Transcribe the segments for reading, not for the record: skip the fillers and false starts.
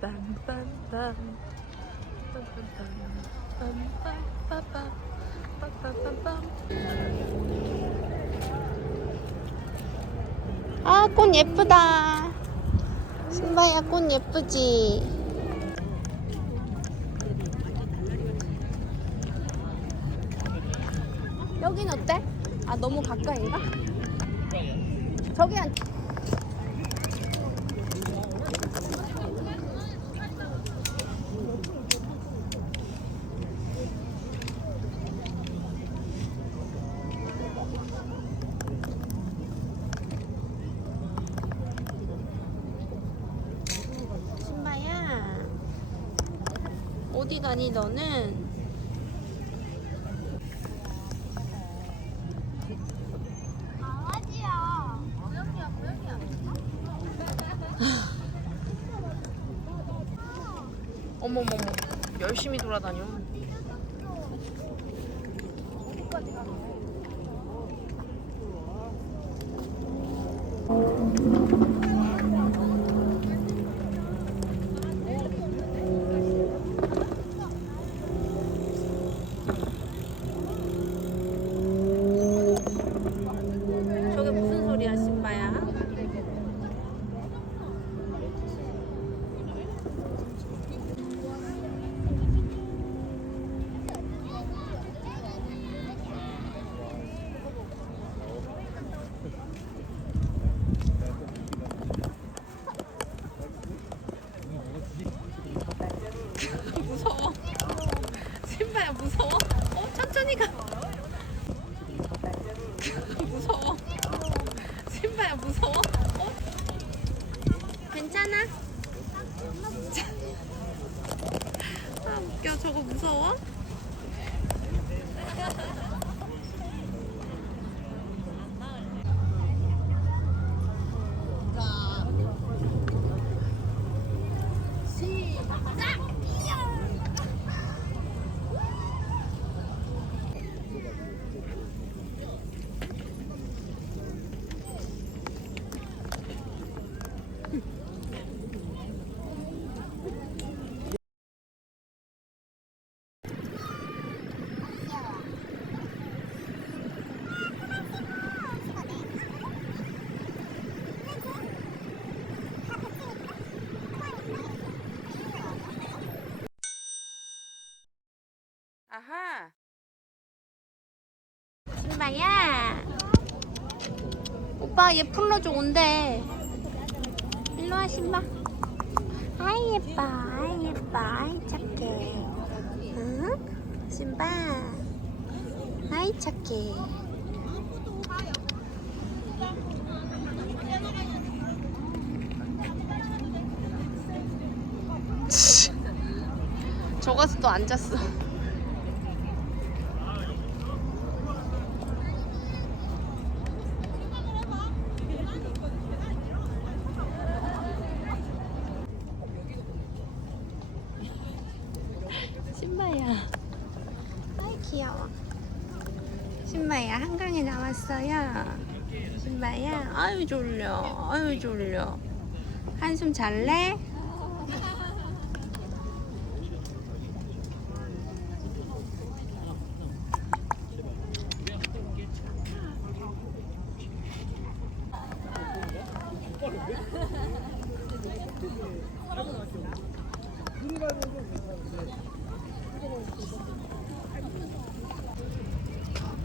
빰빰빰 빰빰빰빰빰빰빰빰빰 아, 꽃 예쁘다. 신바야, 꽃 예쁘지? 여긴 어때? 아, 너무 가까이인가? 저기 한 신바야, 어디 가니 너는? 어머머머, 열심히 돌아다녀. 저게 무슨 소리야, 신바야? 무서워. 신바야, 무서워. 천천히 가. 무서워. 신바야, 무서워. 괜찮아? 아, 웃겨. 저거 무서워? 아하. 신바야, 오빠 얘 풀러줘 온대. 일로와, 신바. 아이 예뻐, 아이 예뻐, 아이 착해. 응? 신바, 아이 착해. 저 가서 또 앉았어. 신바야, 아이 귀여워. 신바야, 한강에 나왔어요. 신바야, 아유 졸려, 아유 졸려. 한숨 잘래?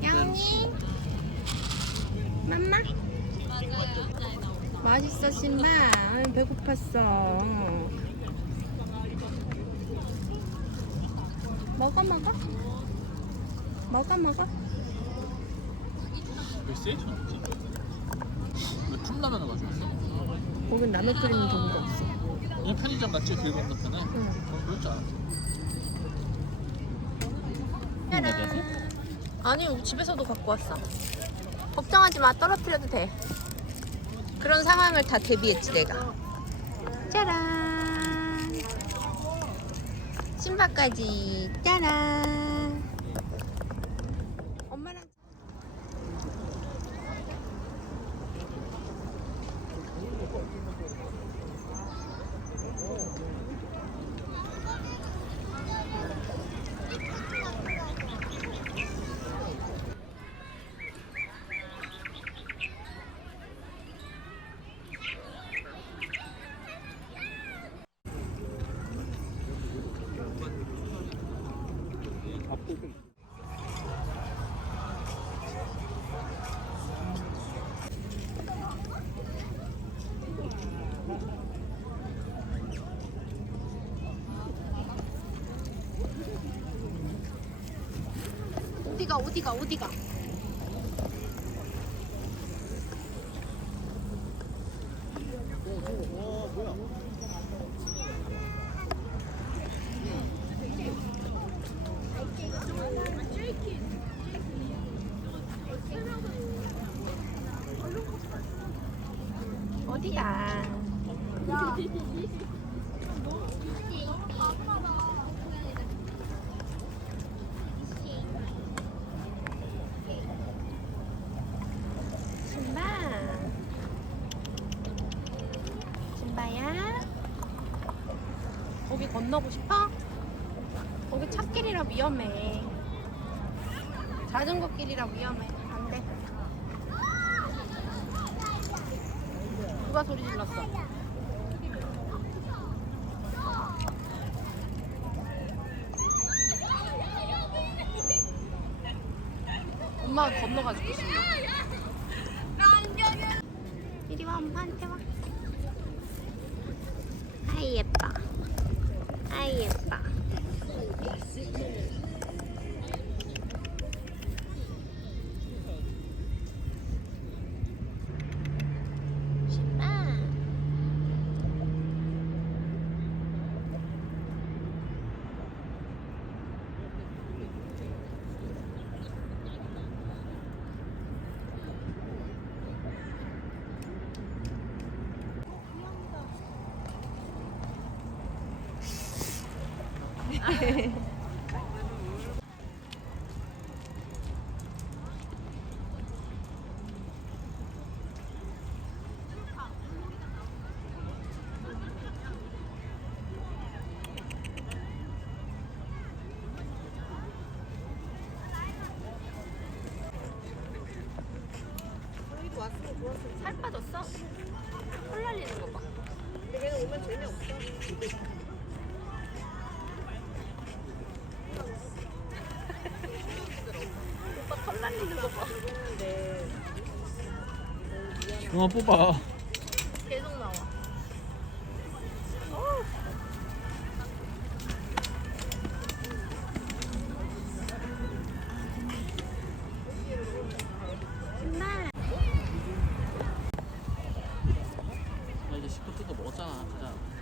양이 맘마? 맛있어, 신바. 아유, 배고팠어. 먹어, 먹어. 먹어, 먹어. 왜 세지? 왜 컵라면을 가져왔어? 거긴 라면 끓이는 경우가 없어. 그냥 편의점 맞지? 길 건너편에? 응. 그럴 줄 알았지. 아니, 집에서도 갖고 왔어. 걱정하지 마, 떨어뜨려도 돼. 그런 상황을 다 대비했지, 내가. 짜란. 신발까지. 짜란. 엄마랑. 어디가? 어디가? 신바야? 거기 건너고 싶어? 거기 찻길이라 위험해. 자전거 길이라 위험해. 안 돼. 누가 소리 질렀어? 엄마가 건너가지고 싶어. 이리 와, 엄마한테 와. 아이 예뻐. 아이 예뻐. 신나. 살 빠졌어? 털 날리는 거 봐. 걔는 오면 재미없어. 오빠 털 날리는 거 봐. 그만 뽑아. 계속 나와. 신나. 나 이제 시커 뜯어 먹었잖아. 가자.